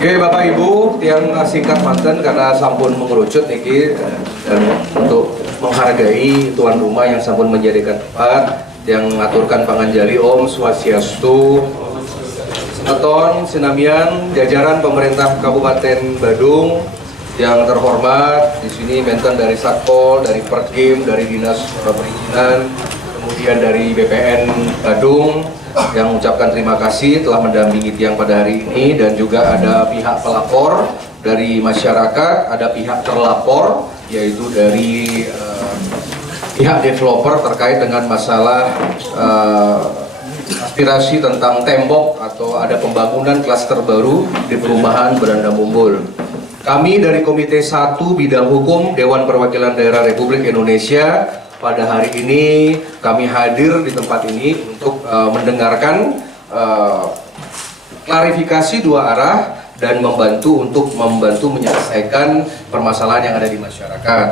Oke Bapak Ibu, yang singkat manten karena sampun mengerucut niki dan untuk menghargai tuan rumah yang sampun menjadikan tempat yang mengaturkan panganjali Om Swastiastu, Semeton, Sinamian, jajaran pemerintah Kabupaten Badung yang terhormat di sini menten dari Satpol, dari Perkim, dari Dinas Perizinan, kemudian dari BPN Badung yang mengucapkan terima kasih telah mendampingi tiang pada hari ini, dan juga ada pihak pelapor dari masyarakat, ada pihak terlapor yaitu dari pihak developer terkait dengan masalah aspirasi tentang tembok atau ada pembangunan klaster baru di perumahan Beranda Mumbul. Kami dari Komite 1 Bidang Hukum Dewan Perwakilan Daerah Republik Indonesia pada hari ini kami hadir di tempat ini untuk mendengarkan klarifikasi dua arah dan membantu menyelesaikan permasalahan yang ada di masyarakat.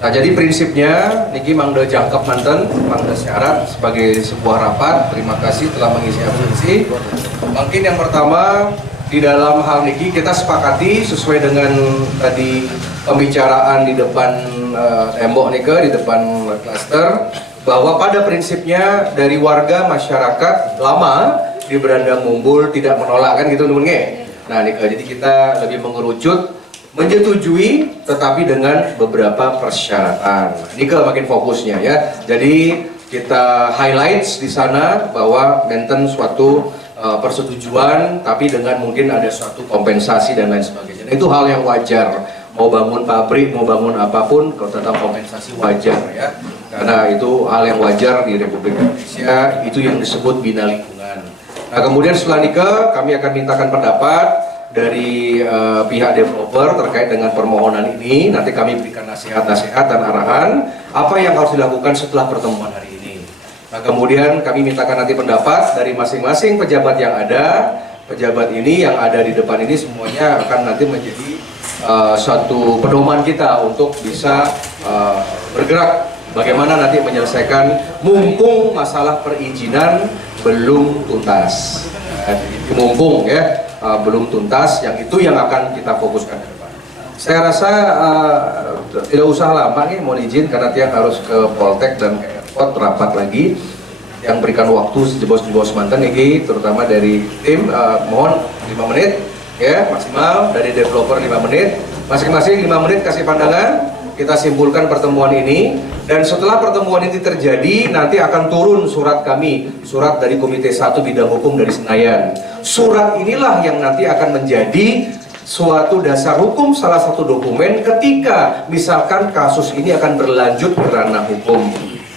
Nah, jadi prinsipnya niki mangde jangkep manten, mangde syarat sebagai sebuah rapat. Terima kasih telah mengisi absensi. Mungkin yang pertama di dalam hal niki kita sepakati sesuai dengan tadi pembicaraan di depan tembok nika, di depan klaster, bahwa pada prinsipnya dari warga masyarakat lama di Beranda Mumbul tidak menolak, kan gitu teman-teman. Nah nika, jadi kita lebih mengerucut menyetujui tetapi dengan beberapa persyaratan. Nika makin fokusnya ya. Jadi kita highlights di sana bahwa menten suatu persetujuan tapi dengan mungkin ada suatu kompensasi dan lain sebagainya. Nah, itu hal yang wajar. Mau bangun pabrik, mau bangun apapun, kalau tentang kompensasi wajar ya. Karena itu hal yang wajar di Republik Indonesia, itu yang disebut bina lingkungan. Nah kemudian setelah nikah, kami akan mintakan pendapat dari pihak developer terkait dengan permohonan ini. Nanti kami berikan nasihat-nasihat dan arahan apa yang harus dilakukan setelah pertemuan hari ini. Nah kemudian kami mintakan nanti pendapat dari masing-masing pejabat yang ada. Pejabat ini yang ada di depan ini semuanya akan nanti menjadi suatu pedoman kita untuk bisa bergerak bagaimana nanti menyelesaikan mumpung masalah perizinan belum tuntas. Mumpung ya belum tuntas, yang itu yang akan kita fokuskan ke depan. Saya rasa tidak usah lama nih, mohon izin karena tiang harus ke Poltek dan ke airport rapat lagi. Yang berikan waktu sejebos-jebos mantan ini, terutama dari tim, mohon 5 menit ya maksimal, dari developer 5 menit, masing-masing 5 menit kasih pandangan, kita simpulkan pertemuan ini. Dan setelah pertemuan ini terjadi, nanti akan turun surat kami, surat dari Komite 1 Bidang Hukum dari Senayan. Surat inilah yang nanti akan menjadi suatu dasar hukum, salah satu dokumen ketika misalkan kasus ini akan berlanjut ke ranah hukum.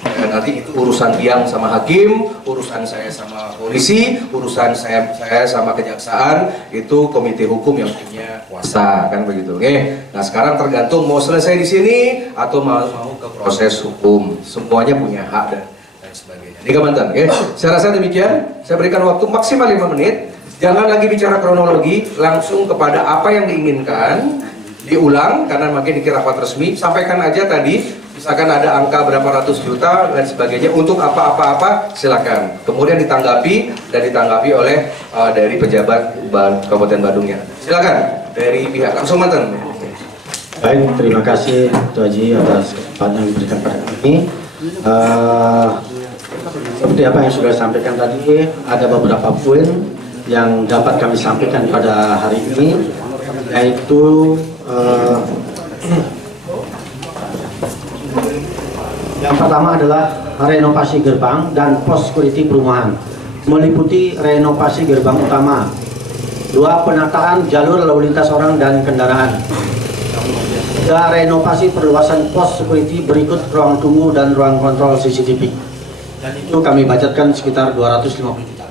Dan nanti itu urusan tiang sama hakim, urusan saya sama polisi, urusan saya sama kejaksaan, itu komite hukum yang punya kuasa, kan begitu. Oke. Nah sekarang tergantung mau selesai di sini atau mau ke proses hukum, semuanya punya hak dan sebagainya. Ini mantan, oke. Saya rasa demikian. Saya berikan waktu maksimal 5 menit. Jangan lagi bicara kronologi, langsung kepada apa yang diinginkan, diulang karena makin dikira rapat resmi. Sampaikan aja tadi. Misalkan ada angka berapa ratus juta dan sebagainya untuk apa-apa silakan. Kemudian ditanggapi oleh dari pejabat Kabupaten Badungnya. Silakan dari pihak langsung mantan. Baik, terima kasih Ketua Haji atas kesempatan yang diberikan pada kami. Seperti apa yang sudah disampaikan tadi, ada beberapa poin yang dapat kami sampaikan pada hari ini, yaitu yang pertama adalah renovasi gerbang dan pos security perumahan, meliputi renovasi gerbang utama, 2 penataan jalur lalu lintas orang dan kendaraan, 3 renovasi perluasan pos security berikut ruang tunggu dan ruang kontrol CCTV, dan itu kami budgetkan sekitar 250 juta.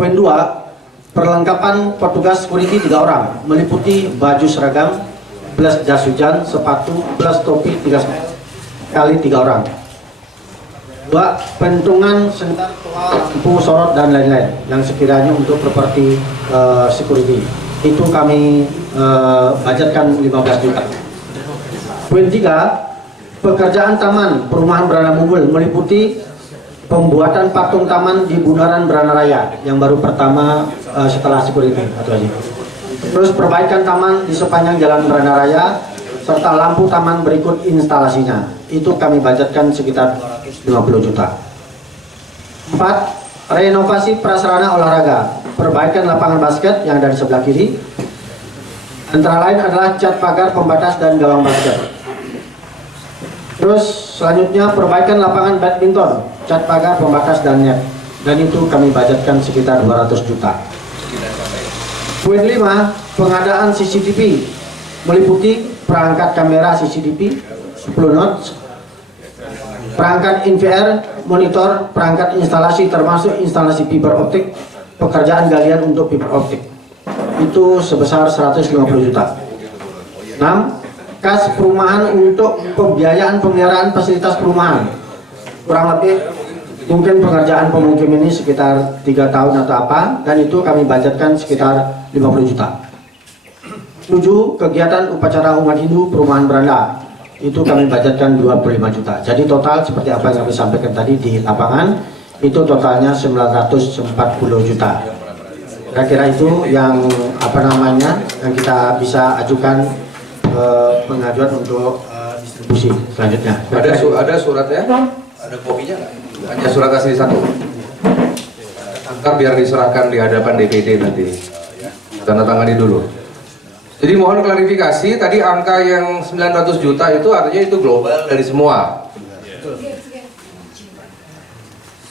Poin 2, perlengkapan petugas security 3 orang, meliputi baju seragam plus jas hujan, sepatu, plus topi 3 kali 3 orang. 2. Pentungan senter, toa, lampu sorot dan lain-lain yang sekiranya untuk properti security. Itu kami budgetkan 15 juta. Poin 3. Pekerjaan taman perumahan Beranda Mumbul meliputi pembuatan patung taman di bundaran Brana Raya yang baru pertama setelah security atau aja. Terus perbaikan taman di sepanjang jalan Brana Raya serta lampu taman berikut instalasinya. Itu kami budgetkan sekitar 50 juta. 4. Renovasi prasarana olahraga, perbaikan lapangan basket yang ada di sebelah kiri. Antara lain adalah cat pagar pembatas dan gawang basket. Terus selanjutnya perbaikan lapangan badminton, cat pagar pembatas dan net. Dan itu kami budgetkan sekitar 200 juta. Poin 5, pengadaan CCTV meliputi perangkat kamera CCTV 10 notes, perangkat InVR, monitor, perangkat instalasi termasuk instalasi fiber optik, pekerjaan galian untuk fiber optik. Itu sebesar 150 juta. 6. Kas perumahan untuk pembiayaan pemeliharaan fasilitas perumahan. Kurang lebih mungkin pengerjaan pemukim ini sekitar 3 tahun atau apa, dan itu kami budgetkan sekitar 50 juta. 7. Kegiatan upacara umat Hindu perumahan Beranda. Itu kami budgetkan 25 juta. Jadi total seperti apa yang kami sampaikan tadi di lapangan, itu totalnya 940 juta. Kira-kira itu yang yang kita bisa ajukan pengajuan untuk distribusi selanjutnya. Ada suratnya? Ada kopinya nggak? Hanya surat asli satu. Ntar biar diserahkan di hadapan DPD nanti. Tanda tangani dulu. Jadi mohon klarifikasi, tadi angka yang 900 juta itu artinya itu global dari semua.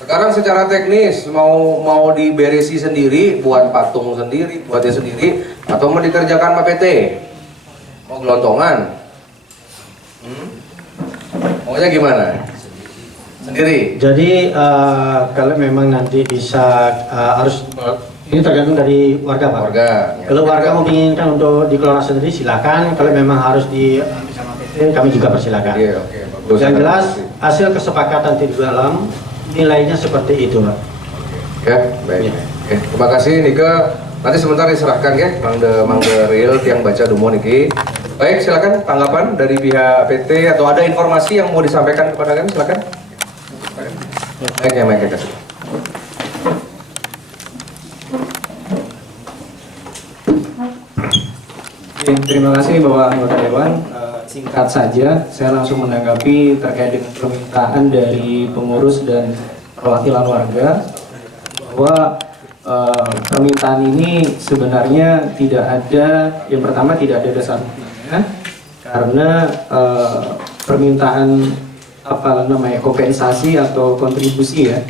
Sekarang secara teknis mau diberesi sendiri, buat patung sendiri, buatnya sendiri, atau mau dikerjakan sama PT? Mau gelontongan? Maunya gimana? Sendiri? Jadi kalau memang nanti bisa harus ini tergantung dari warga Pak. Warga. Kalau warga menginginkan untuk dikelola sendiri silakan. Kalau memang harus di sama PT kami juga persilakan. Iya, oke. Bagus. Yang jelas hasil kesepakatan di dalam nilainya seperti itu Pak. Ya, baik. Oke, terima kasih Nike. Nanti sebentar diserahkan ya, Mangde Real yang baca Dumo Niki. Baik, silakan tanggapan dari pihak PT atau ada informasi yang mau disampaikan kepada kami, silakan. Baik, ya, Mike kasih. Terima kasih Bapak Anggota Dewan. Singkat saja, saya langsung menanggapi terkait dengan permintaan dari pengurus dan perwakilan warga bahwa permintaan ini sebenarnya tidak ada, yang pertama tidak ada dasar hukumnya karena permintaan kompensasi atau kontribusi ya.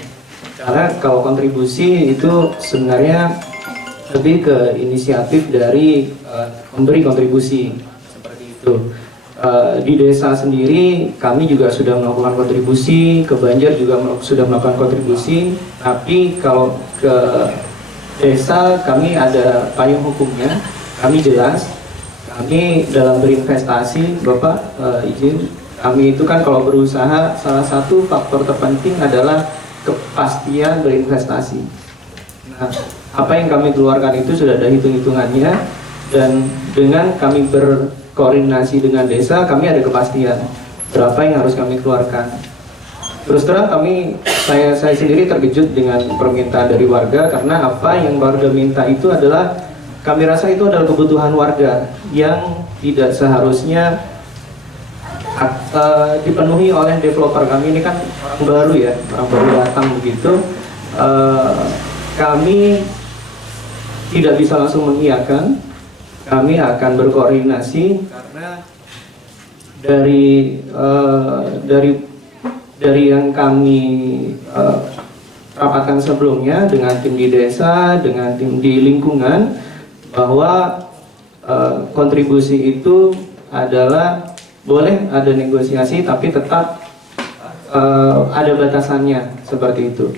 Karena kalau kontribusi itu sebenarnya lebih ke inisiatif dari memberi kontribusi seperti itu. Di desa sendiri kami juga sudah melakukan kontribusi, ke Banjar juga sudah melakukan kontribusi, tapi kalau ke desa kami ada payung hukumnya, kami jelas, kami dalam berinvestasi, Bapak izin, kami itu kan kalau berusaha salah satu faktor terpenting adalah kepastian berinvestasi. Nah, apa yang kami keluarkan itu sudah ada hitung-hitungannya, dan dengan kami berkoordinasi dengan desa, kami ada kepastian berapa yang harus kami keluarkan. Terus terang saya sendiri terkejut dengan permintaan dari warga, karena apa yang warga minta itu adalah, kami rasa itu adalah kebutuhan warga yang tidak seharusnya dipenuhi oleh developer. Kami ini kan orang baru ya, orang baru datang begitu. Kami tidak bisa langsung mengiyakan, kami akan berkoordinasi karena dari yang kami rapatkan sebelumnya dengan tim di desa, dengan tim di lingkungan, bahwa kontribusi itu adalah boleh ada negosiasi tapi tetap ada batasannya, seperti itu.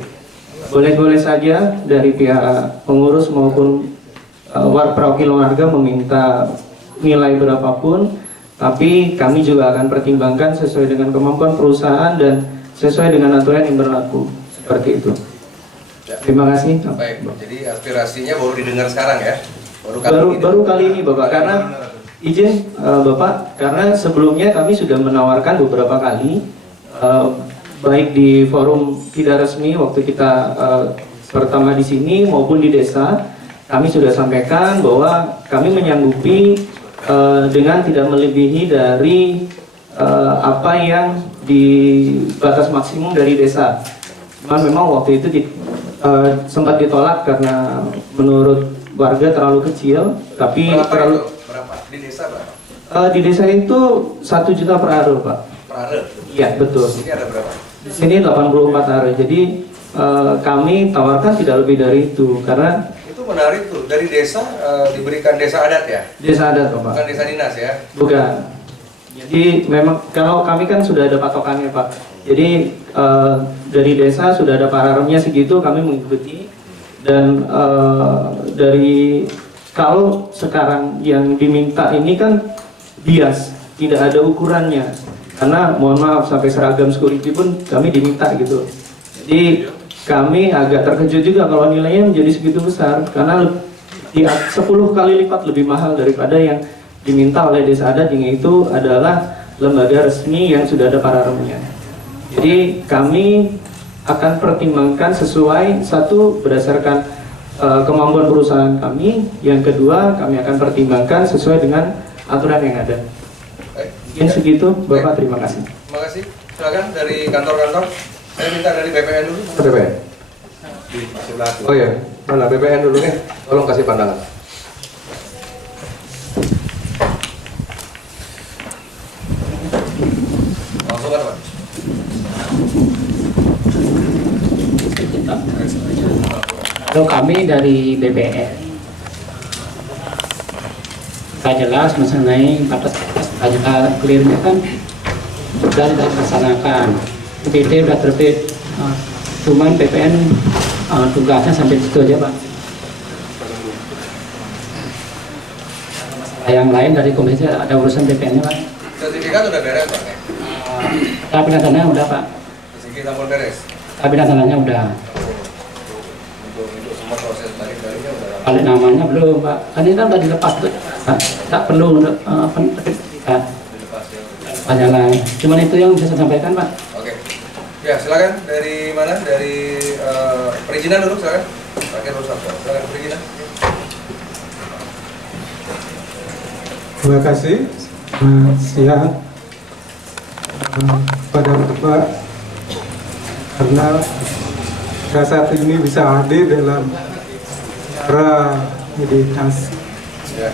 Boleh-boleh saja dari pihak pengurus maupun perwakilan warga meminta nilai berapapun, tapi kami juga akan pertimbangkan sesuai dengan kemampuan perusahaan dan sesuai dengan aturan yang berlaku, seperti itu. Terima kasih. Baik, jadi aspirasinya baru didengar sekarang ya? Baru kali ini Bapak, karena izin Bapak, karena sebelumnya kami sudah menawarkan beberapa kali baik di forum tidak resmi waktu kita pertama di sini maupun di desa, kami sudah sampaikan bahwa kami menyanggupi dengan tidak melebihi dari apa yang di batas maksimum dari desa. Cuman memang waktu itu sempat ditolak karena menurut warga terlalu kecil, tapi Berapa? Di desa berapa? di desa itu 1 juta per are, Pak. Per are? Iya, betul. Ini ada berapa? Di sini 84 are. Jadi kami tawarkan tidak lebih dari itu karena Itu menarik tuh, dari desa diberikan desa adat ya? desa adat, Pak. Bukan desa dinas ya? Bukan. Jadi memang kalau kami kan sudah ada patokannya, Pak. Jadi dari desa sudah ada pararemnya segitu, kami mengikuti. Dan dari kalau sekarang yang diminta ini kan bias, tidak ada ukurannya. Karena mohon maaf sampai seragam security pun kami diminta gitu. Jadi kami agak terkejut juga kalau nilainya menjadi segitu besar karena 10 kali lipat lebih mahal daripada yang diminta oleh desa adat, yang itu adalah lembaga resmi yang sudah ada pararemnya. Jadi kami akan pertimbangkan sesuai, satu berdasarkan kemampuan perusahaan kami, yang kedua kami akan pertimbangkan sesuai dengan aturan yang ada. Mungkin segitu, Bapak. Terima kasih. Terima kasih. Silakan dari kantor-kantor. Saya minta dari BPN dulu. BPN. Di sebelah. Oh ya, mana BPN dulu nih? Tolong kasih pandangan. Langsung kan, Pak? Kalau kami dari BPN, kita jelas mengenai batas-batas pajak clearnya kan sudah dilaksanakan, PT sudah terbit, cuman BPN tugasnya sampai situ aja, Pak. Yang lain dari komisi ada urusan BPN-nya, Pak. Sertifikat udah beres, Pak? Tapi tanahnya udah, Pak. Sertifikat ampun beres. Tapi tanahnya udah. Untuk semua proses balik-baliknya udah. Balik namanya belum, Pak. Kan ini kan udah dilepas tuh, Pak. Tak perlu sertifikat. Dilepas ya. Banyak lain. Cuman itu yang bisa saya sampaikan, Pak. Oke. Ya, silakan dari mana? Dari perizinan dulu, silakan. Pakai rusak, silakan perizinan. Terima kasih. Siang pada Bapak, karena saat ini bisa hadir dalam cara meditasi Ya.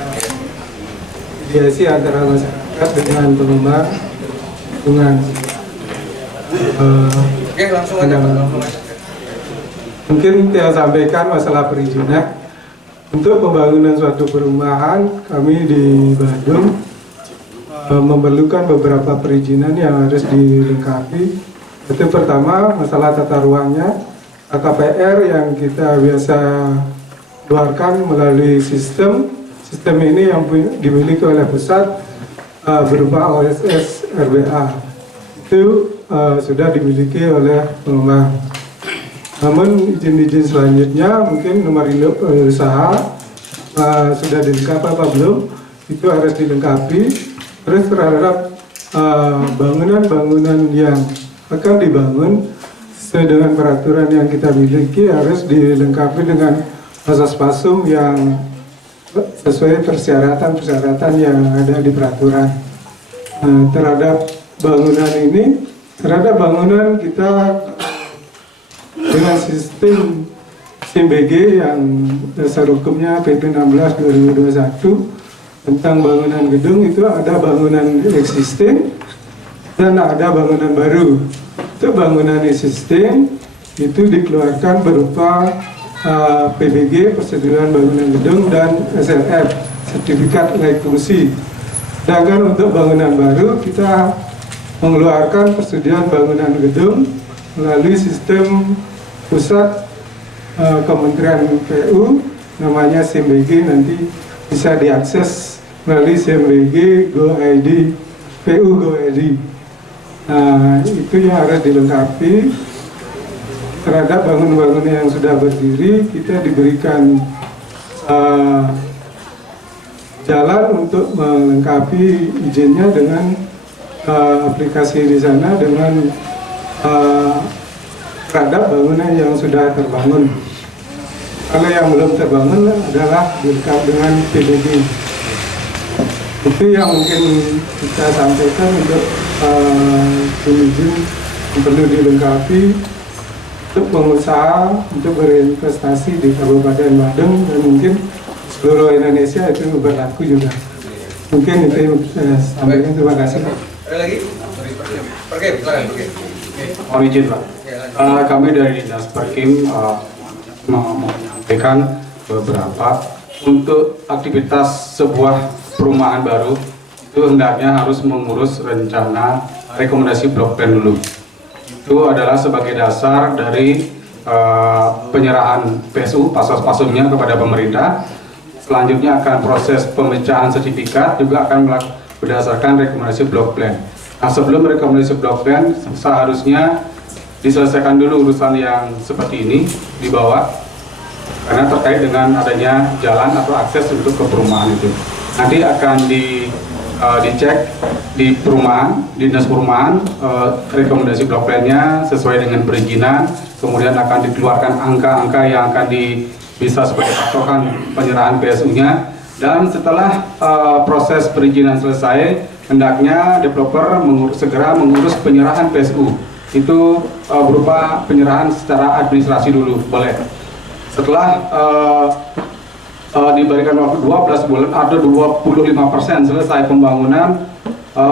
mediasi antara masyarakat dengan pengembang dengan Oke, langsung aja, Pak. Langsung aja. mungkin saya sampaikan masalah perizinan. Untuk pembangunan suatu perumahan, kami di Bandung memerlukan beberapa perizinan yang harus dilengkapi. Itu pertama, masalah tata ruangnya, KKPR yang kita biasa keluarkan melalui sistem ini yang dimiliki oleh pusat berupa OSS RBA. Itu sudah dimiliki oleh pengembang. Namun izin-izin selanjutnya mungkin nomor induk usaha sudah dilengkapi apa belum, itu harus dilengkapi. Terus terhadap bangunan-bangunan yang akan dibangun sesuai dengan peraturan yang kita miliki harus dilengkapi dengan asas pasum yang sesuai persyaratan-persyaratan yang ada di peraturan. Terhadap bangunan kita dengan sistem SIMBG yang dasar hukumnya PP 16 2021 tentang bangunan gedung, itu ada bangunan existing dan ada bangunan baru. Itu bangunan existing itu dikeluarkan berupa PBG, persetujuan bangunan gedung, dan SLF, sertifikat layak fungsi. Sedangkan untuk bangunan baru kita mengeluarkan persetujuan bangunan gedung melalui sistem pusat Kementerian PU, namanya SIMBG, nanti bisa diakses melalui SIMBG Go.id, PU Go.id. Itu yang harus dilengkapi. Terhadap bangunan-bangunan yang sudah berdiri, kita diberikan jalan untuk melengkapi izinnya dengan aplikasi di sana dengan terhadap bangunan yang sudah terbangun. Kalau yang belum terbangun adalah dilengkapi dengan PDB. Itu yang mungkin kita sampaikan untuk izin yang perlu dilengkapi untuk pengusaha untuk berinvestasi di Kabupaten Badung dan mungkin seluruh Indonesia itu berlaku juga. Mungkin itu yang saya sampaikan. Terima kasih. Ada lagi? Pergi, silakan pergi. Mohon izin Pak. Kami dari Dinas Perkim menyampaikan beberapa untuk aktivitas sebuah perumahan baru itu hendaknya harus mengurus rencana rekomendasi blok plan dulu. Itu adalah sebagai dasar dari penyerahan PSU pasar-pasarnya kepada pemerintah. Selanjutnya akan proses pemecahan sertifikat juga akan berdasarkan rekomendasi blok plan. Nah, sebelum rekomendasi blok plan seharusnya diselesaikan dulu urusan yang seperti ini di bawah, karena terkait dengan adanya jalan atau akses untuk ke perumahan itu. Nanti akan dicek di perumahan, dinas perumahan, rekomendasi blok plan-nya sesuai dengan perizinan, kemudian akan dikeluarkan angka-angka yang akan bisa sebagai patokan penyerahan PSU-nya, dan setelah proses perizinan selesai, hendaknya developer segera mengurus penyerahan PSU. Itu berupa penyerahan secara administrasi dulu, boleh. Setelah diberikan waktu 12 bulan atau 25% selesai pembangunan,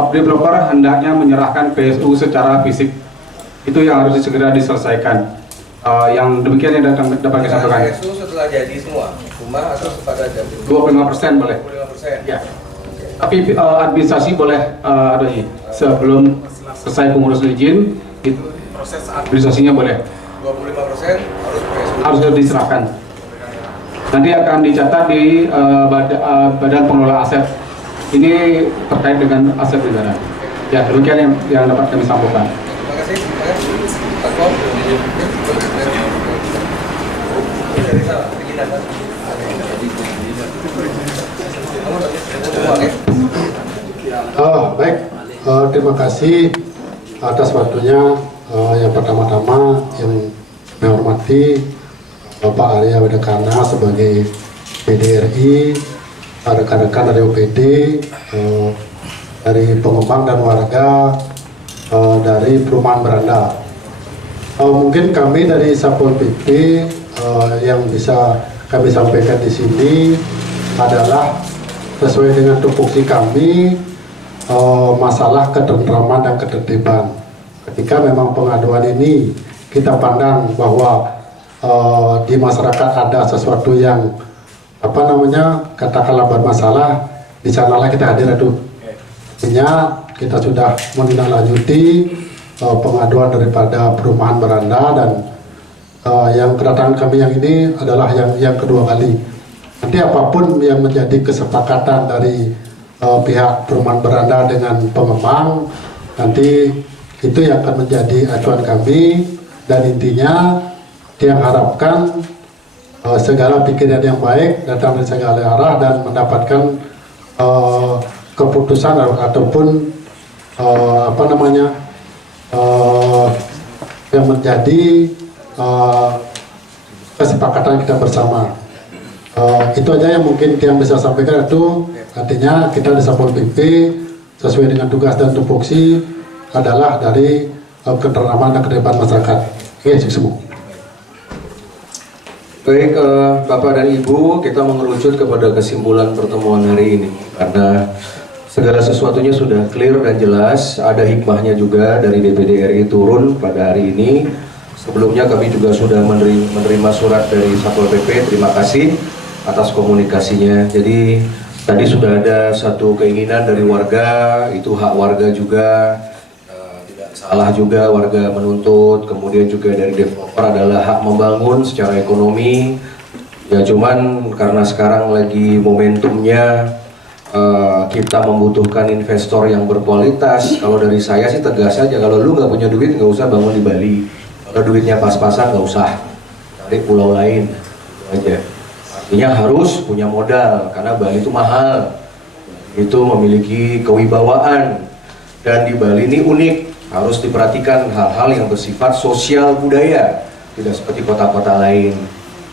developer hendaknya menyerahkan PSU secara fisik. Itu yang harus segera diselesaikan. Yang demikian yang dapat saya sampaikan. PSU setelah jadi semua, rumah atau pada jam 25% boleh. 25%. Ya. Tapi administrasi boleh ada sebelum selesai pengurusan izin, itu proses administrasinya boleh. 25% harus PSU. Harus diserahkan. Nanti akan dicatat di Badan Pengelola Aset. Ini terkait dengan aset negara. Ya, demikian yang dapat kami sampaikan. Terima kasih. Pak Kom. Dari sana, perizinan. Baik, terima kasih atas waktunya. Yang pertama-tama yang saya hormati Bapak Arya Wedekana sebagai PDRI, rekan-rekan dari OPD, dari pengembang dan warga dari perumahan Beranda. Mungkin kami dari Satpol PP yang bisa kami sampaikan di sini adalah sesuai dengan tupoksi kami, masalah ketentraman dan ketertiban. Ketika memang pengaduan ini kita pandang bahwa di masyarakat ada sesuatu yang katakanlah bermasalah, di sanalah kita hadir itu. Artinya kita sudah menindaklanjuti pengaduan daripada perumahan Beranda, dan yang kedatangan kami yang ini adalah yang kedua kali. Nanti apapun yang menjadi kesepakatan dari pihak perumahan Beranda dengan pengembang, nanti itu yang akan menjadi acuan kami, dan intinya yang harapkan segala pikiran yang baik datang dari segala arah dan mendapatkan keputusan ataupun yang menjadi kesepakatan kita bersama. Itu aja yang mungkin yang bisa sampaikan. Itu artinya kita di Satpol PP sesuai dengan tugas dan tupoksi adalah dari ketentraman dan ketertiban masyarakat. Oke, semua. Baik, Bapak dan Ibu, kita mengerucut kepada kesimpulan pertemuan hari ini karena segala sesuatunya sudah clear dan jelas. Ada hikmahnya juga dari DPD RI turun pada hari ini. Sebelumnya kami juga sudah menerima surat dari Satpol PP. Terima kasih atas komunikasinya. Jadi tadi sudah ada satu keinginan dari warga, itu hak warga juga. Salah juga warga menuntut, kemudian juga dari developer adalah hak membangun secara ekonomi. Ya cuman karena sekarang lagi momentumnya kita membutuhkan investor yang berkualitas. Kalau dari saya sih tegas saja, kalau lu nggak punya duit nggak usah bangun di Bali. Kalau duitnya pas-pasan nggak usah cari pulau lain, itu aja. Artinya harus punya modal karena Bali itu mahal, itu memiliki kewibawaan, dan di Bali ini unik. harus diperhatikan hal-hal yang bersifat sosial budaya, tidak seperti kota-kota lain.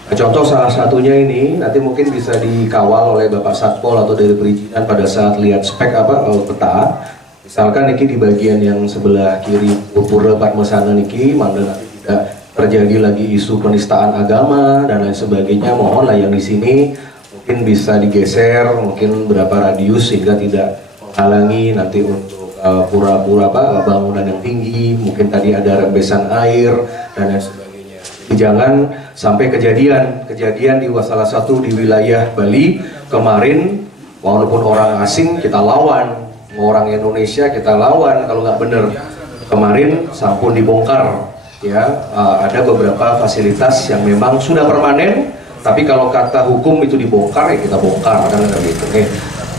Nah, contoh salah satunya ini nanti mungkin bisa dikawal oleh Bapak Satpol atau dari perizinan pada saat lihat spek peta. Misalkan niki di bagian yang sebelah kiri Pura Padmasana niki, mangga nanti tidak terjadi lagi isu penistaan agama dan lain sebagainya. Mohonlah yang di sini mungkin bisa digeser, mungkin berapa radius sehingga tidak menghalangi nanti untuk pura-pura bangunan yang tinggi, mungkin tadi ada rembesan air dan lain sebagainya. Jadi jangan sampai kejadian di salah satu di wilayah Bali kemarin, walaupun orang asing kita lawan, orang Indonesia kita lawan kalau nggak bener. Kemarin sampun dibongkar, ya ada beberapa fasilitas yang memang sudah permanen, tapi kalau kata hukum itu dibongkar ya kita bongkar kan gitu.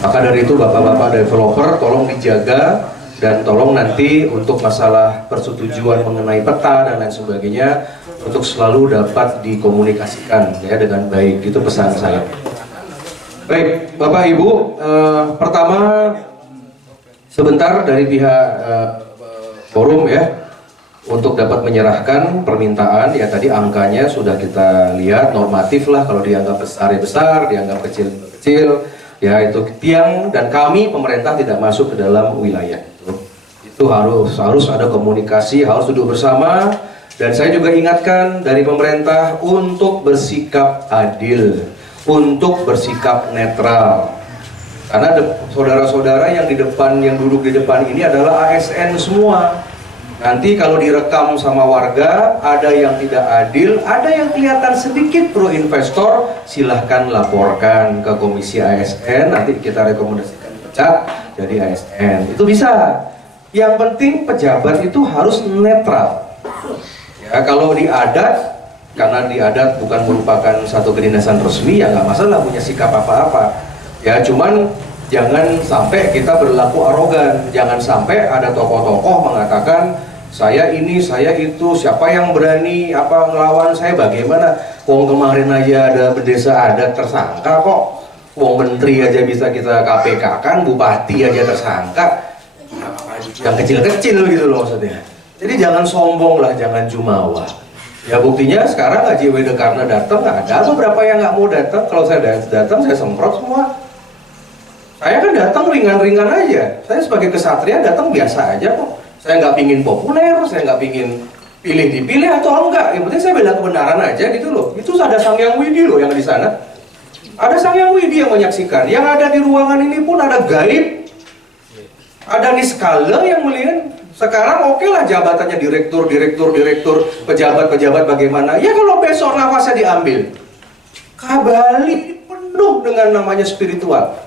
Maka dari itu bapak-bapak developer tolong dijaga dan tolong nanti untuk masalah persetujuan mengenai peta dan lain sebagainya untuk selalu dapat dikomunikasikan ya dengan baik. Itu pesan saya. Baik, Bapak Ibu, pertama sebentar dari pihak forum ya untuk dapat menyerahkan permintaan ya tadi angkanya sudah kita lihat normatif lah, kalau dianggap besar ya besar, dianggap kecil ya kecil. Ya itu tiang dan kami pemerintah tidak masuk ke dalam wilayah itu harus ada komunikasi, harus duduk bersama, dan saya juga ingatkan dari pemerintah untuk bersikap adil, untuk bersikap netral, karena saudara-saudara yang duduk di depan ini adalah ASN semua. Nanti kalau direkam sama warga, ada yang tidak adil, ada yang kelihatan sedikit pro investor, silahkan laporkan ke komisi ASN, nanti kita rekomendasikan dipecat jadi ASN. Itu bisa. Yang penting pejabat itu harus netral. Ya, kalau di adat, karena di adat bukan merupakan satu kedinasan resmi, ya nggak masalah punya sikap apa-apa. Ya cuman jangan sampai kita berlaku arogan, jangan sampai ada tokoh-tokoh mengatakan saya ini, saya itu, siapa yang berani ngelawan saya, bagaimana? Wong kemarin aja ada bendesa adat tersangka kok, wong menteri aja bisa kita KPK kan, bupati aja tersangka, yang kecil-kecil gitu loh maksudnya. Jadi jangan sombong lah, jangan jumawa. Ya buktinya sekarang Haji Wede karena datang, ada beberapa yang nggak mau datang. Kalau saya datang, saya semprot semua. Saya kan datang ringan-ringan aja. Saya sebagai kesatria datang biasa aja kok. Saya nggak pingin populer, saya nggak pingin pilih dipilih atau enggak. Yang penting saya bela kebenaran aja gitu loh. Itu ada Sang Hyang Widi loh yang di sana. Ada Sang Hyang Widi yang menyaksikan. Yang ada di ruangan ini pun ada gaib. Ada Niskala yang melihat. Sekarang oke lah jabatannya direktur, pejabat-pejabat bagaimana. Ya kalau besok nafasnya diambil. Kabali penuh dengan namanya spiritual.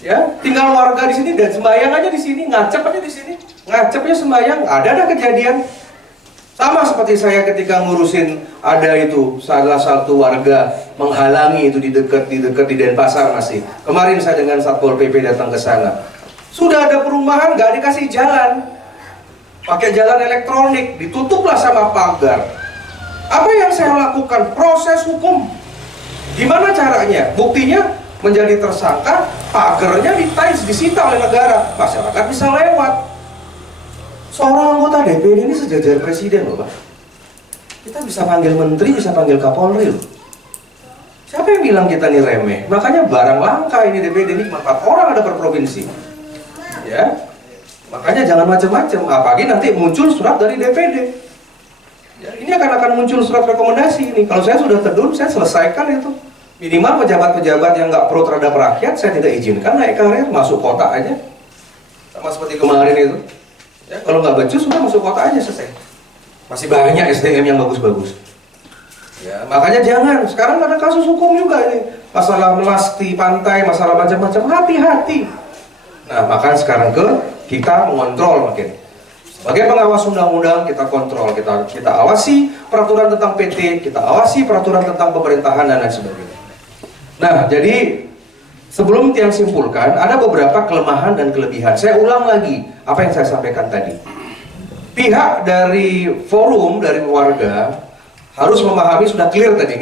Ya, tinggal warga di sini dan sembahyang aja di sini, ngacep aja di sini, ngacepnya sembahyang. Ada kejadian sama seperti saya ketika ngurusin ada itu salah satu warga menghalangi itu di dekat di Denpasar masih. Kemarin saya dengan Satpol PP datang ke sana. Sudah ada perumahan nggak dikasih jalan, pakai jalan elektronik, ditutuplah sama pagar. Apa yang saya lakukan? Proses hukum. Gimana caranya? Buktinya menjadi tersangka, pagernya disita oleh negara, masyarakat bisa lewat. Seorang anggota DPD ini sejajar presiden loh Pak. Kita bisa panggil menteri, bisa panggil Kapolri loh. Siapa yang bilang kita ini remeh? Makanya barang langka ini DPD ini, 4 orang ada per provinsi. Ya, makanya jangan macam-macam. Apalagi nanti muncul surat dari DPD. Ya, ini akan muncul surat rekomendasi ini. Kalau saya sudah teduh, saya selesaikan itu. Minimal pejabat-pejabat yang nggak pro terhadap rakyat, saya tidak izinkan naik karir, masuk kota aja. Sama seperti kemarin itu. Ya, kalau nggak becus, sudah masuk kota aja selesai. Masih banyak SDM yang bagus-bagus. Ya, makanya jangan. Sekarang ada kasus hukum juga ini. Masalah melasti pantai, masalah macam-macam. Hati-hati. Nah, maka sekarang kita mengontrol makin. Sebagai pengawas undang-undang, kita kontrol, kita awasi peraturan tentang PT, kita awasi peraturan tentang pemerintahan dan lain sebagainya. Nah, jadi sebelum Tiang simpulkan, ada beberapa kelemahan dan kelebihan. Saya ulang lagi apa yang saya sampaikan tadi. Pihak dari forum, dari warga, harus memahami, sudah clear tadi,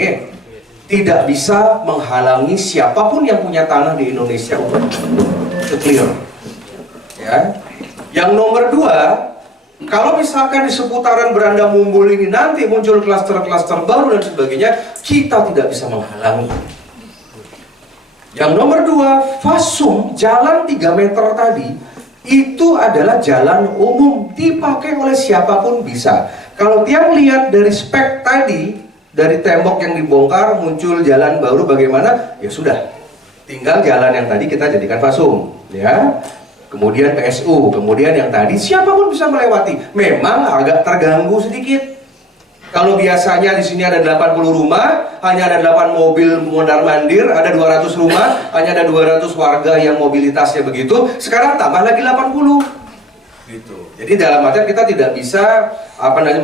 tidak bisa menghalangi siapapun yang punya tanah di Indonesia untuk clear. Ya. Yang nomor 2, Kalau misalkan di seputaran Beranda Mumbul ini nanti muncul klaster-klaster baru dan sebagainya, kita tidak bisa menghalangi. Yang nomor 2, Fasum, jalan 3 meter tadi, itu adalah jalan umum, dipakai oleh siapapun bisa. Kalau tiang lihat dari spek tadi, dari tembok yang dibongkar muncul jalan baru bagaimana? Ya sudah, tinggal jalan yang tadi kita jadikan Fasum, ya. Kemudian PSU, kemudian yang tadi siapapun bisa melewati. Memang agak terganggu sedikit. Kalau biasanya di sini ada 80 rumah, hanya ada 8 mobil mondar-mandir, ada 200 rumah, hanya ada 200 warga yang mobilitasnya begitu. Sekarang tambah lagi 80. Gitu. Jadi dalam artian kita tidak bisa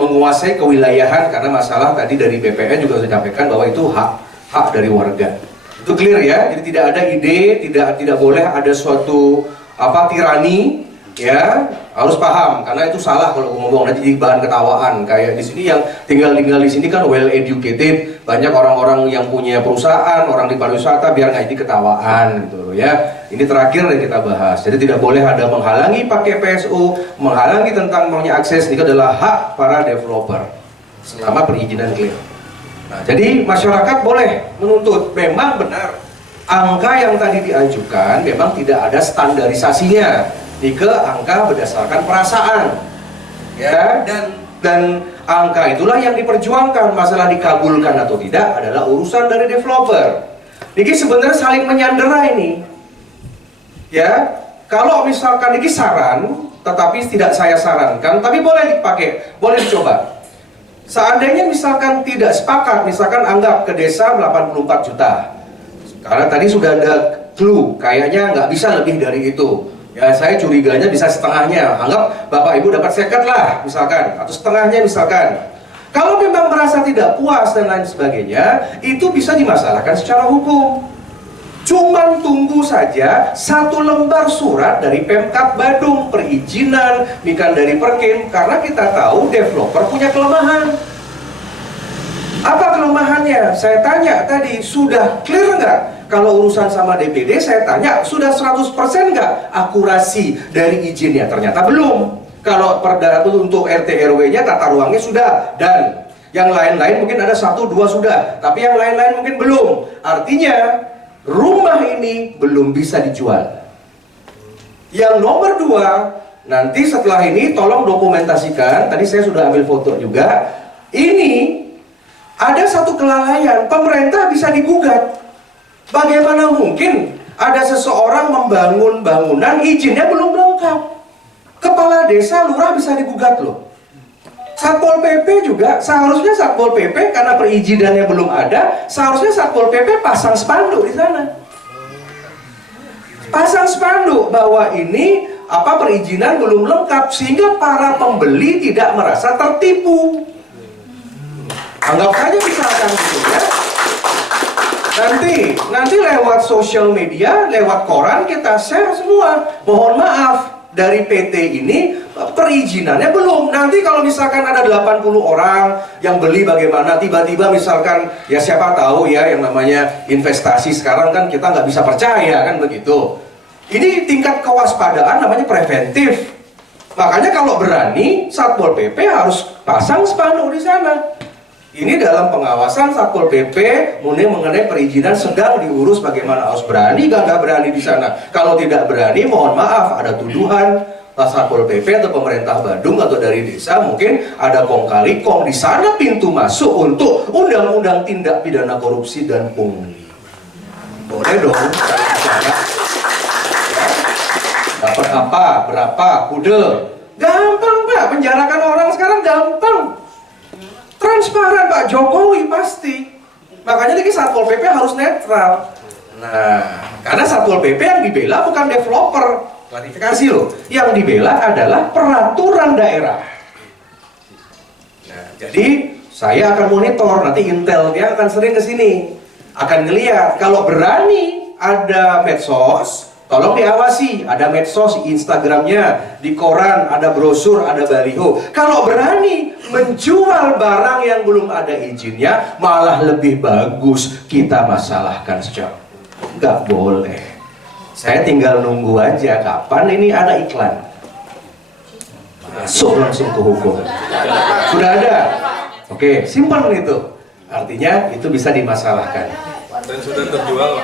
menguasai kewilayahan karena masalah tadi dari BPN juga sudah sampaikan bahwa itu hak dari warga. Itu clear ya. Jadi tidak ada ide, tidak boleh ada suatu tirani, ya, harus paham karena itu salah kalau ngomong nanti jadi bahan ketawaan. Kayak di sini yang tinggal di sini kan well educated, banyak orang-orang yang punya perusahaan, orang di pariwisata, biar nggak jadi ketawaan gitu loh ya. Ini terakhir yang kita bahas. Jadi tidak boleh ada menghalangi pakai PSU, menghalangi tentang maunya akses. Ini adalah hak para developer selama perizinan clear. Nah, jadi masyarakat boleh menuntut. Memang benar angka yang tadi diajukan memang tidak ada standarisasinya, ke angka berdasarkan perasaan, ya, dan angka itulah yang diperjuangkan. Masalah dikabulkan atau tidak adalah urusan dari developer. Ini sebenarnya saling menyandera ini, ya. Kalau misalkan ini saran, tetapi tidak saya sarankan, tapi boleh dipakai, boleh dicoba. Seandainya misalkan tidak sepakat, misalkan anggap ke desa 84 juta. Karena tadi sudah ada clue, kayaknya nggak bisa lebih dari itu. Ya, saya curiganya bisa setengahnya. Anggap Bapak Ibu dapat seket lah, misalkan, atau setengahnya misalkan. Kalau memang merasa tidak puas dan lain sebagainya, itu bisa dimasalahkan secara hukum. Cuman tunggu saja 1 lembar surat dari Pemkab Badung, perizinan, bukan dari Perkim, karena kita tahu developer punya kelemahan. Apa kelemahannya? Saya tanya tadi, sudah clear nggak? Kalau urusan sama DPD, saya tanya, sudah 100% nggak akurasi dari izinnya? Ternyata belum. Kalau perda untuk RT RW-nya, tata ruangnya sudah, dan yang lain-lain mungkin ada 1-2 sudah, tapi yang lain-lain mungkin belum. Artinya, rumah ini belum bisa dijual. Yang nomor 2, nanti setelah ini tolong dokumentasikan, tadi saya sudah ambil foto juga, ini ada satu kelalaian, pemerintah bisa digugat. Bagaimana mungkin ada seseorang membangun bangunan, izinnya belum lengkap? Kepala desa, lurah bisa digugat loh. Satpol PP juga, seharusnya Satpol PP karena perizinannya belum ada, seharusnya Satpol PP pasang spanduk di sana. Pasang spanduk bahwa ini perizinan belum lengkap sehingga para pembeli tidak merasa tertipu. Anggap saja misalkan gitu ya. Nanti lewat sosial media, lewat koran kita share semua. Mohon maaf, dari PT ini perizinannya belum. Nanti kalau misalkan ada 80 orang yang beli bagaimana, tiba-tiba misalkan, ya siapa tahu ya, yang namanya investasi sekarang kan kita nggak bisa percaya kan begitu. Ini tingkat kewaspadaan namanya preventif. Makanya kalau berani, Satpol PP harus pasang spanduk di sana. Ini dalam pengawasan Satpol PP mengenai perizinan sedang diurus, bagaimana harus berani nggak berani di sana. Kalau tidak berani, mohon maaf, ada tuduhan Satpol PP atau pemerintah Badung atau dari desa mungkin ada kong kali kong di sana pintu masuk untuk undang-undang tindak pidana korupsi dan pungli. Boleh dong saya bicara. Dapat apa, berapa, kude. Gampang Pak, penjarakan orang sekarang gampang. Transparan Pak Jokowi pasti. Makanya ini Satpol PP harus netral. Nah, karena Satpol PP yang dibela bukan developer. Klarifikasi loh. Yang dibela adalah peraturan daerah. Nah, jadi saya akan monitor, nanti Intel dia akan sering ke sini. Akan ngelihat kalau berani ada medsos, tolong diawasi, ada medsos, Instagramnya, di koran, ada brosur, ada baliho. Kalau berani menjual barang yang belum ada izinnya, malah lebih bagus kita masalahkan secara nggak boleh. Saya tinggal nunggu aja kapan ini ada iklan. masuk langsung ke hukum. Sudah ada? Oke, simpan itu. Artinya itu bisa dimasalahkan. Dan sudah terjual.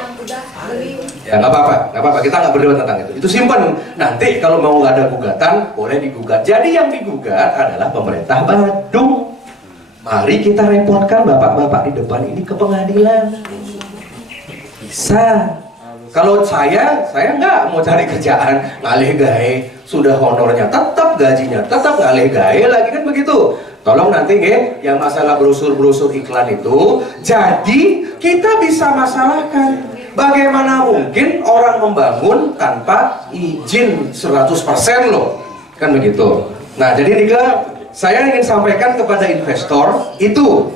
Ya nggak apa-apa, kita nggak berdebat tentang itu. Itu simpan. Nanti kalau mau ada gugatan, boleh digugat. Jadi yang digugat adalah pemerintah Badung. Mari kita repotkan bapak-bapak di depan ini ke pengadilan. Bisa. Kalau saya nggak mau cari kerjaan, ngalih gawe, sudah honornya tetap, gajinya tetap, ngalih gawe lagi kan begitu. Tolong nanti yang masalah brosur-brosur iklan itu, jadi kita bisa masalahkan. Bagaimana mungkin orang membangun tanpa izin 100% loh, kan begitu. Nah jadi Nika, saya ingin sampaikan kepada investor itu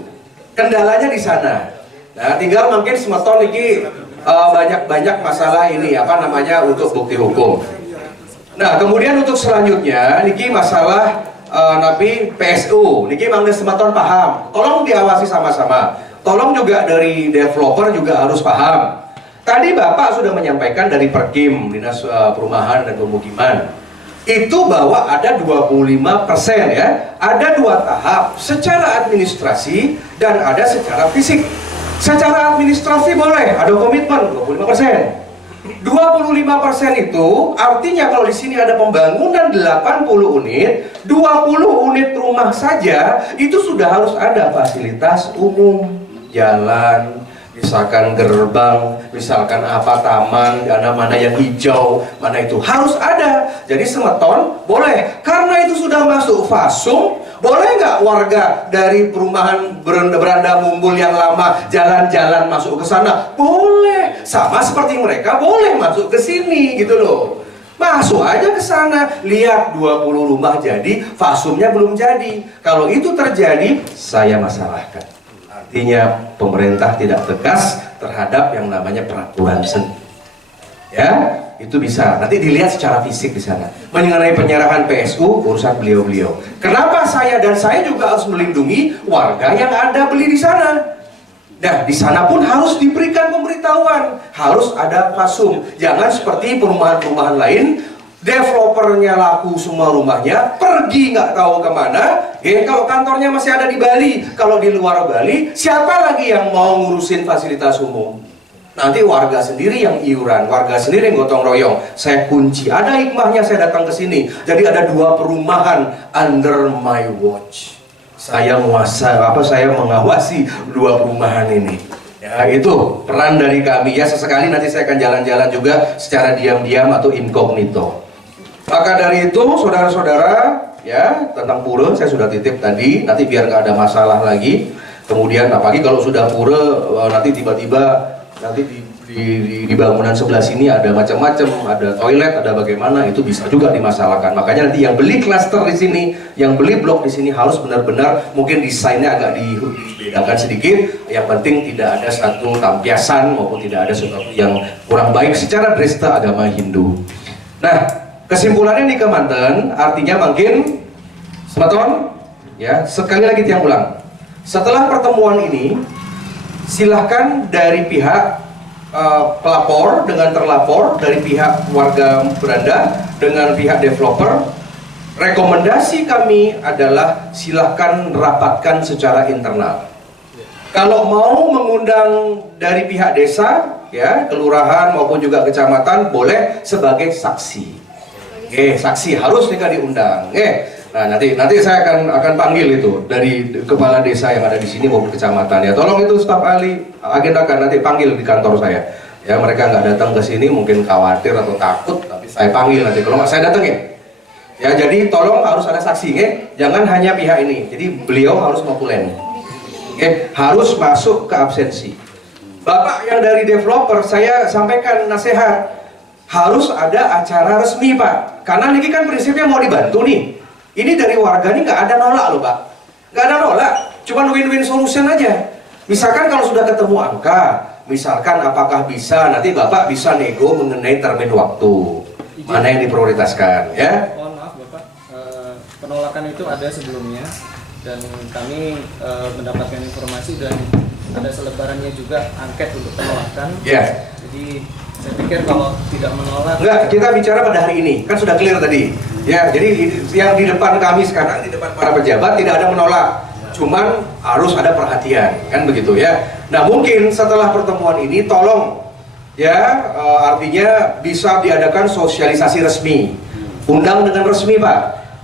kendalanya di sana. Nah tinggal mungkin semeton ini banyak masalah ini untuk bukti hukum. Nah kemudian untuk selanjutnya niki masalah nabi PSU niki mangga semeton paham, tolong diawasi sama-sama, tolong juga dari developer juga harus paham. Tadi Bapak sudah menyampaikan dari Perkim Dinas Perumahan dan Pemukiman itu bahwa ada 25% ya, ada 2 tahap, secara administrasi dan ada secara fisik. Secara administrasi boleh, ada komitmen 25%. 25% itu artinya kalau di sini ada pembangunan 80 unit, 20 unit rumah saja itu sudah harus ada fasilitas umum, jalan, misalkan gerbang, misalkan apa taman, mana yang hijau, mana itu harus ada. Jadi semeton boleh, karena itu sudah masuk fasum. Boleh nggak warga dari perumahan beranda Mumbul yang lama jalan-jalan masuk ke sana? Boleh, sama seperti mereka boleh masuk ke sini gitu loh. Masuk aja ke sana, lihat 20 rumah jadi, fasumnya belum jadi. Kalau itu terjadi, saya masalahkan. Artinya pemerintah tidak tegas terhadap yang namanya peraturan seni. Ya, itu bisa. Nanti dilihat secara fisik di sana. Mengenai penyerahan PSU, urusan beliau-beliau. Kenapa saya juga harus melindungi warga yang Anda beli di sana? Nah, di sana pun harus diberikan pemberitahuan, harus ada fasum. Jangan seperti perumahan-perumahan lain, developernya laku semua rumahnya, pergi nggak tahu kemana. Kalau kantornya masih ada di Bali, kalau di luar Bali, siapa lagi yang mau ngurusin fasilitas umum? Nanti warga sendiri yang iuran, warga sendiri yang gotong royong. Saya kunci, ada hikmahnya saya datang ke sini. Jadi ada 2 perumahan under my watch. Saya mengawasi 2 perumahan ini. Ya, itu peran dari kami ya. Sesekali nanti saya akan jalan-jalan juga secara diam-diam atau incognito. Maka dari itu, saudara-saudara, ya tentang pura saya sudah titip tadi. Nanti biar nggak ada masalah lagi. Kemudian apalagi kalau sudah pura, nanti tiba-tiba di bangunan sebelah sini ada macam-macam, ada toilet, ada bagaimana, itu bisa juga dimasalahkan. Makanya nanti yang beli klaster di sini, yang beli blok di sini harus benar-benar mungkin desainnya agak dibedakan sedikit. Yang penting tidak ada satu tampiasan maupun tidak ada sesuatu yang kurang baik secara dresta agama Hindu. Nah, kesimpulannya di Kemanten artinya makin semeton ya. Sekali lagi tiang ulang. Setelah pertemuan ini, silahkan dari pihak pelapor dengan terlapor, dari pihak warga beranda dengan pihak developer, rekomendasi kami adalah silahkan rapatkan secara internal. Kalau mau mengundang dari pihak desa, ya kelurahan maupun juga kecamatan, boleh sebagai saksi. Oke, saksi harus mereka diundang. Oke. Nah nanti saya akan panggil itu dari kepala desa yang ada di sini maupun kecamatan ya. Tolong itu staf ahli agendakan, nanti panggil di kantor saya. Ya mereka nggak datang ke sini mungkin khawatir atau takut, tapi saya panggil nanti. Kalau nggak saya datang ya. Ya jadi tolong harus ada saksi, jangan hanya pihak ini. Jadi beliau harus mokulen, harus masuk ke absensi. Bapak yang dari developer saya sampaikan nasihat, harus ada acara resmi Pak. Karena ini kan prinsipnya mau dibantu nih. Ini dari warga ini nggak ada nolak loh Pak, nggak ada nolak, cuma win-win solution aja. Misalkan kalau sudah ketemu angka, misalkan apakah bisa nanti Bapak bisa nego mengenai termin waktu, mana yang diprioritaskan ya. Mohon maaf Bapak, penolakan itu ada sebelumnya dan kami mendapatkan informasi dan ada selebarannya juga angket untuk penolakan. Ya. Jadi saya pikir kalau tidak menolak. Enggak, kita bicara pada hari ini, kan sudah clear tadi. Ya, jadi yang di depan kami sekarang, di depan para pejabat tidak ada menolak, cuman harus ada perhatian, kan begitu ya. Nah mungkin setelah pertemuan ini tolong ya, artinya bisa diadakan sosialisasi resmi, undang dengan resmi Pak,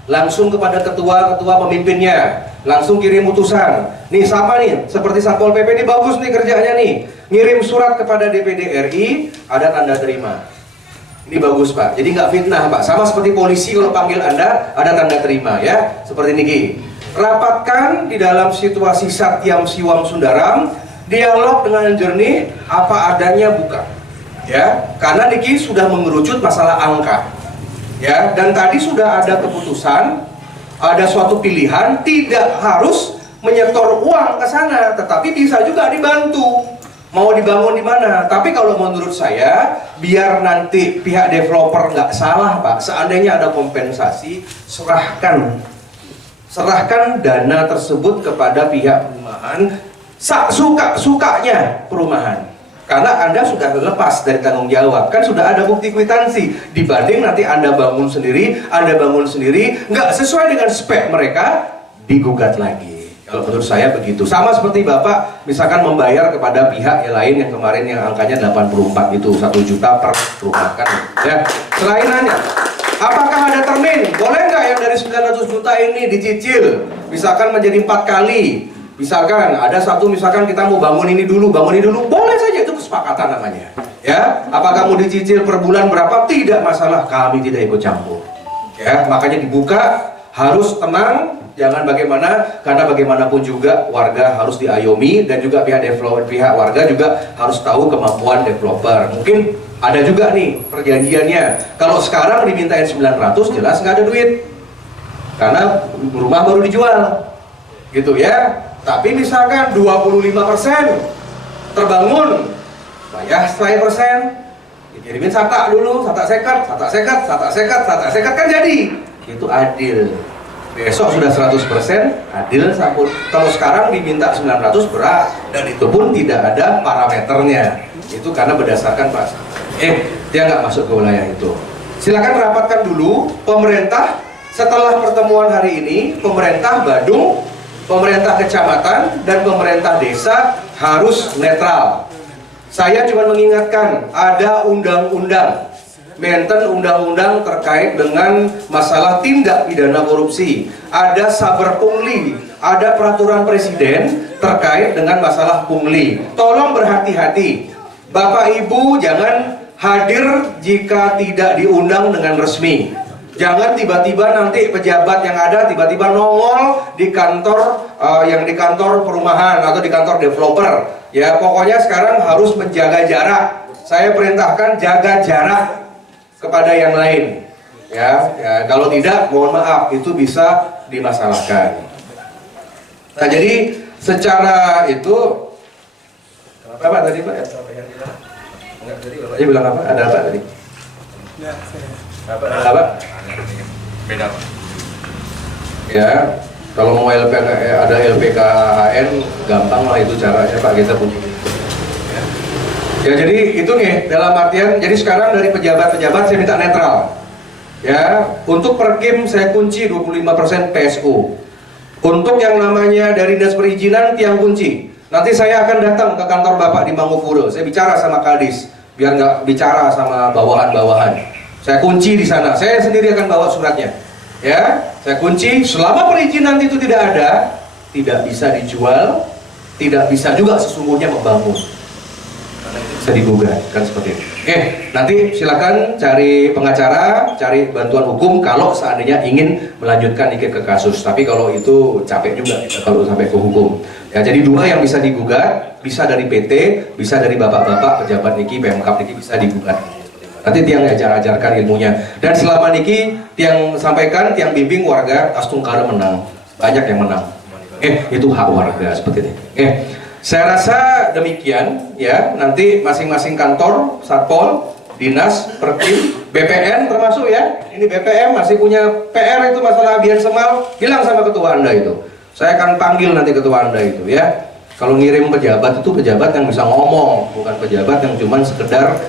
langsung kepada ketua-ketua pemimpinnya, langsung kirim utusan. Nih sama nih, seperti Satpol PP ini bagus nih kerjanya nih, ngirim surat kepada DPD RI, ada tanda terima. Ini bagus Pak, jadi nggak fitnah Pak. Sama seperti polisi kalau panggil Anda, ada tanda terima ya. Seperti ini. Rapatkan di dalam situasi Satyam Siwam Sundaram, dialog dengan jernih, apa adanya bukan. Ya, karena Niki sudah mengerucut masalah angka. Ya, dan tadi sudah ada keputusan, ada suatu pilihan, tidak harus menyetor uang ke sana, tetapi bisa juga dibantu. Mau dibangun di mana? Tapi kalau menurut saya, biar nanti pihak developer nggak salah Pak, seandainya ada kompensasi, serahkan dana tersebut kepada pihak perumahan, suka-sukanya perumahan. Karena Anda sudah lepas dari tanggung jawab, kan sudah ada bukti kwitansi. Dibanding nanti Anda bangun sendiri, nggak sesuai dengan spek mereka, digugat lagi. Kalau menurut saya begitu. Sama seperti Bapak misalkan membayar kepada pihak yang lain yang kemarin yang angkanya 84 itu 1 juta per rumah kan. Ya, selain nanya, apakah ada termin? Boleh nggak yang dari 900 juta ini dicicil? Misalkan menjadi 4 kali. Misalkan ada satu, misalkan kita mau bangun ini dulu, boleh saja, itu kesepakatan namanya. Ya, apakah mau dicicil per bulan berapa? Tidak masalah, kami tidak ikut campur. Ya, makanya dibuka, harus tenang. Jangan bagaimana, karena bagaimanapun juga warga harus diayomi, dan juga pihak warga juga harus tahu kemampuan developer. Mungkin ada juga nih perjanjiannya. Kalau sekarang dimintain 900, jelas nggak ada duit, karena rumah baru dijual, gitu ya. Tapi misalkan 25% terbangun, bayar setengah persen, dikirimin SATA dulu, SATA sekat kan jadi, itu adil. Besok sudah 100% adil sabun. Kalau sekarang diminta 900 berat, dan itu pun tidak ada parameternya. Itu karena berdasarkan pasar. Dia nggak masuk ke wilayah itu. Silakan rapatkan dulu pemerintah. Setelah pertemuan hari ini, pemerintah Badung, pemerintah kecamatan, dan pemerintah desa harus netral. Saya cuma mengingatkan, ada undang-undang, menten undang-undang terkait dengan masalah tindak pidana korupsi, ada saber pungli, ada peraturan presiden terkait dengan masalah pungli. Tolong berhati-hati, Bapak Ibu jangan hadir jika tidak diundang dengan resmi. Jangan tiba-tiba nanti pejabat yang ada tiba-tiba nongol di kantor, yang di kantor perumahan atau di kantor developer. Ya, pokoknya sekarang harus menjaga jarak. Saya perintahkan jaga jarak kepada yang lain. Ya, kalau tidak, mohon maaf, itu bisa dimasalahkan. Nah, jadi secara itu apa tadi Pak? Enggak, tadi Bapaknya bilang apa? Ada apa tadi? Apa? Beda Pak. Ya, kalau mau ada LPKHN gampang lah itu caranya Pak, kita punya. Ya, jadi itu nih dalam artian, jadi sekarang dari pejabat-pejabat saya minta netral. Ya, untuk Perkim saya kunci 25% PSU. Untuk yang namanya dari dinas perizinan tiang kunci. Nanti saya akan datang ke kantor Bapak di Mangupuro. Saya bicara sama Kadis, biar nggak bicara sama bawahan-bawahan. Saya kunci di sana. Saya sendiri akan bawa suratnya. Ya, saya kunci. Selama perizinan itu tidak ada, tidak bisa dijual, tidak bisa juga sesungguhnya membangun. Bisa digugat, kan seperti itu. Nanti silakan cari pengacara, cari bantuan hukum kalau seandainya ingin melanjutkan ke kasus. Tapi kalau itu capek juga kalau sampai ke hukum. Ya, jadi dua yang bisa digugat, bisa dari PT, bisa dari bapak-bapak pejabat niki, Pemkab niki bisa digugat. Nanti tiang ajarkan ilmunya. Dan selama niki tiang sampaikan, tiang bimbing warga Astungkara menang, banyak yang menang. Itu hak warga seperti ini. Saya rasa demikian ya, nanti masing-masing kantor, Satpol, Dinas, Perkim, BPN termasuk ya, ini BPM masih punya PR itu masalah Bian Semal, bilang sama ketua Anda itu. Saya akan panggil nanti ketua Anda itu ya. Kalau ngirim pejabat itu pejabat yang bisa ngomong, bukan pejabat yang cuman sekedar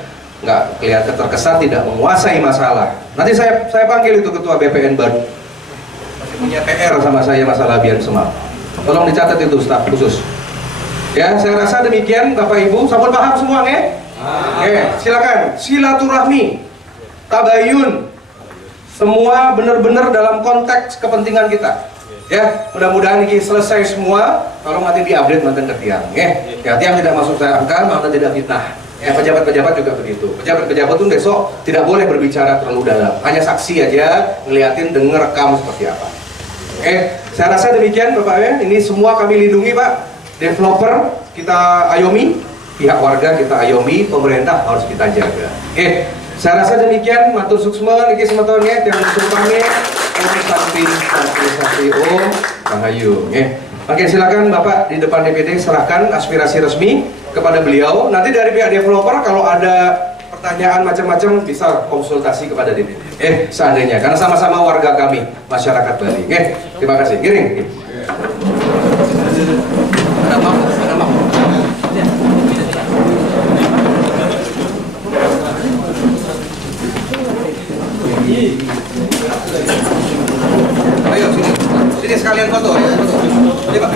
nggak kelihatan terkesan tidak menguasai masalah. Nanti saya panggil itu ketua BPN baru. Masih punya PR sama saya masalah Bian Semal. Tolong dicatat itu staf khusus. Ya, saya rasa demikian Bapak Ibu. Sampun paham semua nggih? Oke, silakan silaturahmi, tabayun, semua benar-benar dalam konteks kepentingan kita. Ya, mudah-mudahan ini selesai semua. Tolong nanti diupdate mantan ke tiang. Ya, tiang tidak masuk saya angkat, mantan tidak fitnah. Ya, pejabat-pejabat juga begitu. Pejabat-pejabat itu besok tidak boleh berbicara terlalu dalam. Hanya saksi aja, ngeliatin, denger, rekam seperti apa. Saya rasa demikian Bapak ya. Ini semua kami lindungi Pak. Developer kita ayomi, pihak warga kita ayomi, pemerintah harus kita jaga. Saya rasa demikian. Matur suksma niki semetonnya yang sumpahnya. Santi Om Rahayu. Oke, silakan Bapak di depan DPD serahkan aspirasi resmi kepada beliau. Nanti dari pihak developer kalau ada pertanyaan macam-macam bisa konsultasi kepada DPD. Seandainya karena sama-sama warga kami masyarakat Bali. Terima kasih. Giring. Ada mau? Ayo sini sekalian foto ya. Sini Pak.